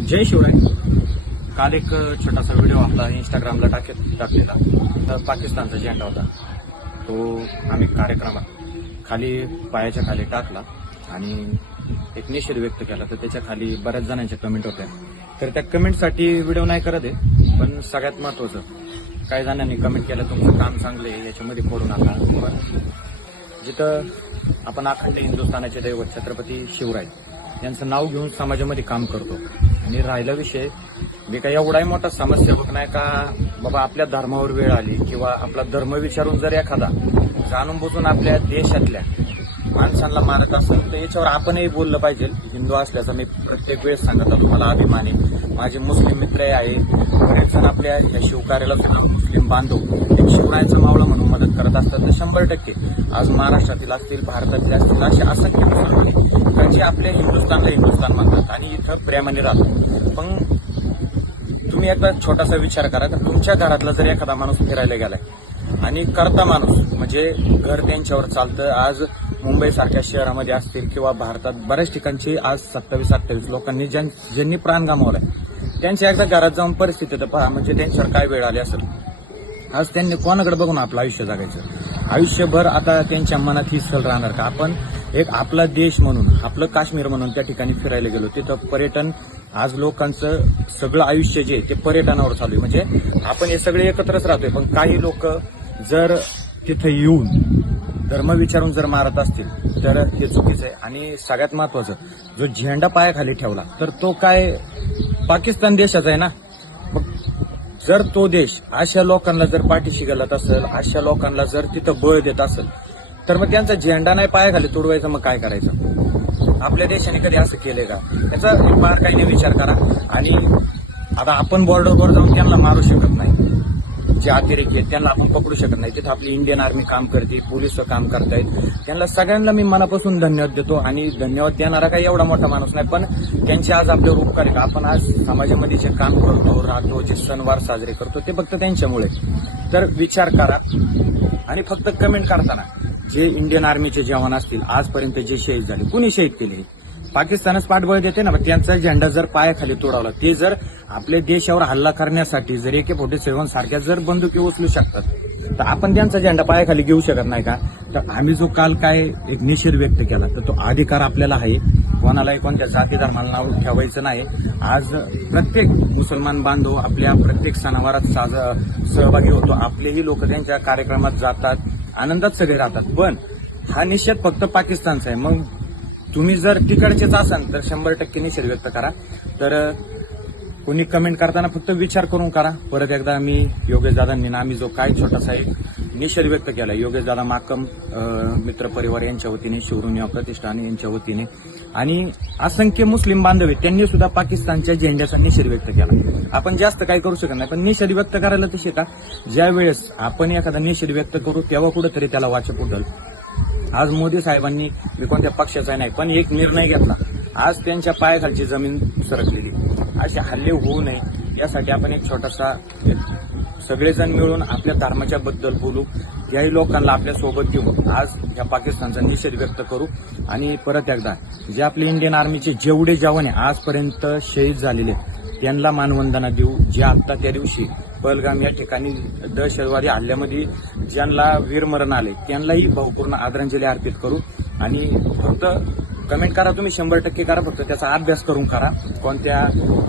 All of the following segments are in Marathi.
जय शिवराय. काल एक छोटासा व्हिडिओ आपला इंस्टाग्रामला टाक टाकलेला. तर पाकिस्तानचा झेंडा होता. तो आम्ही कार्यक्रमात खाली पायाच्या खाली टाकला आणि एक निषेध व्यक्त केला. तर त्याच्याखाली बऱ्याच जणांच्या कमेंट होत्या. तर त्या कमेंटसाठी व्हिडिओ नाही करत आहे पण सगळ्यात महत्वाचं काही जणांनी कमेंट केलं तुमचं काम चांगलं आहे याच्यामध्ये पडू नका. पण जिथं आपण अखंड हिंदुस्थानाचे दैवत छत्रपती शिवराय यांचं नाव घेऊन समाजामध्ये काम करतो. आणि राहिला विषय. मी काही एवढाही मोठा समाजसेवक नाही का बाबा आपल्या धर्मावर वेळ आली किंवा आपला धर्म विचारून जर एखादा जाणून बुजून आपल्या देशातल्या माणसांना मारत असेल तर याच्यावर आपणही बोललं पाहिजे. हिंदू असल्याचा मी प्रत्येक वेळेस सांगत आलो मला अभिमान. आहे माझे मुस्लिम मित्रही आहे. बरेच जण आपल्या या शिवकार्याला सुद्धा मुस्लिम बांधव. एक शिवरायांचा मावळा म्हणून मदत करत असतात तर शंभर टक्के. आज महाराष्ट्रातील असतील भारतातील असतील असे असंख्य मुसलमान जे आपल्या हिंदुस्थानला हिंदुस्थान मानतात इथं प्रेमाने राहतो. पण तुम्ही एकदा छोटासा विचार करा तर तुमच्या घरातला जर एखादा माणूस फिरायला गेलाय आणि करता माणूस म्हणजे घर त्यांच्यावर चालतं आज मुंबईसारख्या शहरामध्ये असतील किंवा भारतात बऱ्याच ठिकाणची आज सत्तावीस अठ्ठावीस लोकांनी ज्यां ज्यांनी प्राण गमावलाय त्यांच्या एकदा घरात जाऊन परिस्थिती तर पहा म्हणजे त्यांच्यावर काय वेळ आली असेल. आज त्यांनी कोणाकडे बघून आपलं आयुष्य जगायचं? आयुष्यभर आता त्यांच्या मनात ही सल राहणार का? आपण एक आपला देश म्हणून आपलं काश्मीर म्हणून त्या ठिकाणी फिरायला गेलो. तिथं पर्यटन आज लोकांचं सगळं आयुष्य जे ते पर्यटनावर चालू आहे. म्हणजे आपण हे सगळे एकत्रच राहतोय पण काही लोक जर तिथं येऊन धर्म विचारून जर मारत असतील तर हे चुकीचं आहे. आणि सगळ्यात महत्वाचं जो झेंडा पायाखाली ठेवला तर तो काय पाकिस्तान देशाचा आहे ना? मग जर तो देश अशा लोकांना जर पाठीशी घालत असेल अशा लोकांना जर तिथं बळ देत असेल तर मग त्यांचा झेंडा नाही पायाखाली तुडवायचं मग काय करायचं? आपल्या देशाने कधी असं केलंय का? याचा एक बारकाईने विचार करा. आणि आता आपण बॉर्डरवर जाऊन त्यांना मारू शकत नाही. जे अतिरेकी आहेत त्यांना आपण पकडू शकत नाही. तिथं आपली इंडियन आर्मी काम करते पोलीस काम करतायत. त्यांना सगळ्यांना मी मनापासून धन्यवाद देतो आणि धन्यवाद देणारा काही एवढा मोठा माणूस नाही पण त्यांचे आज आपल्यावर उपकार आहेत. आपण आज समाजामध्ये जे काम करतो राहतो जे सणवार साजरे करतो ते फक्त त्यांच्यामुळे. तर विचार करा आणि फक्त कमेंट करताना जे इंडियन आर्मीचे जवान असतील आजपर्यंत जे शहीद झाले कुणी शहीद केले पाकिस्तानच पाठबळ देते ना त्यांचा झेंडा जर पायाखाली तोडावला ते जर आपल्या देशावर हल्ला करण्यासाठी जर एके फोर्टी सेव्हन सारख्या जर बंदुकी उचलू शकतात तर आपण त्यांचा झेंडा पायाखाली घेऊ शकत नाही का? तर आम्ही जो काल काय एक निषेध व्यक्त केला तर तो अधिकार आपल्याला आहे. कोणालाही कोणत्या जाती धर्माला नाव ठेवायचं नाही. आज प्रत्येक मुसलमान बांधव आपल्या प्रत्येक सणावारात साज सहभागी होतो. आपलेही लोक त्यांच्या कार्यक्रमात जातात. आनंदात सगळे राहतात. पण हा निषेध फक्त पाकिस्तानचा आहे. मग तुम्ही जर तिकडचेच असाल तर शंभर टक्के निषेध व्यक्त करा. तर कोणी कमेंट करताना फक्त विचार करून करा. परत एकदा मी योगेश दादांनी ना आम्ही जो काय छोटासा एक निषेध व्यक्त केला. योगेश दादा माकम मित्र परिवार यांच्या वतीने शिवरुनिया प्रतिष्ठान यांच्या वतीने. आणि असंख्य मुस्लिम बांधव त्यांनी सुद्धा पाकिस्तानच्या झेंड्याचा निषेध व्यक्त केला. आपण जास्त काही करू शकत नाही पण निषेध व्यक्त करायला तसे का ज्या वेळेस आपण एखादा निषेध व्यक्त करू तेव्हा कुठेतरी त्याला वाचक उठल आज मोदी साहेबांनी मी कोणत्या पक्षाचा नाही पण एक निर्णय घेतला. आज त्यांच्या पायाखालची जमीन सरकलेली. असे हल्ले होऊ नये यासाठी आपण एक छोटासा सगळेजण मिळून आपल्या धर्माच्या बद्दल बोलू. याही लोकांना आपल्यासोबत घेऊ. आज या पाकिस्तानचा निषेध व्यक्त करू. आणि परत एकदा जे आपले इंडियन आर्मीचे जेवढे जवान आहे आजपर्यंत शहीद झालेले त्यांना मानवंदना देऊ. जे आत्ता त्या दिवशी पहलगाम या ठिकाणी दहशतवादी हल्ल्यामध्ये ज्यांना वीरमरण आले त्यांनाही भावपूर्ण आदरांजली अर्पित करू. आणि फक्त कमेंट करा तुम्ही शंभर टक्के करा फक्त. त्याचा अभ्यास करून करा. कोणत्या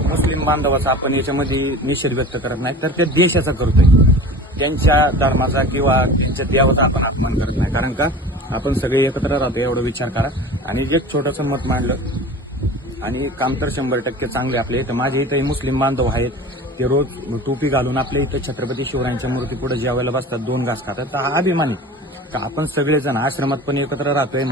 मुस्लिम बांधवाचा आपण याच्यामध्ये निषेध व्यक्त करत नाही तर त्या देशाचा करतोय. त्यांच्या धर्माचा किंवा त्यांच्या देवाचा आपण अपमान करत नाही. कारण का? आपण सगळे एकत्र राहतो एवढा विचार करा. आणि एक छोटंसं मत मांडलं. आणि काम तर शंभर टक्के चांगले आपले तर माझे इथे मुस्लिम बांधव आहेत. ते रोज टोपी घालून आपल्या इथं छत्रपती शिवरायांच्या मूर्ती पुढे जेवायला बसतात दोन घास खातात. तर हा अभिमानी का आपण सगळेजण आश्रमात पण एकत्र राहतोय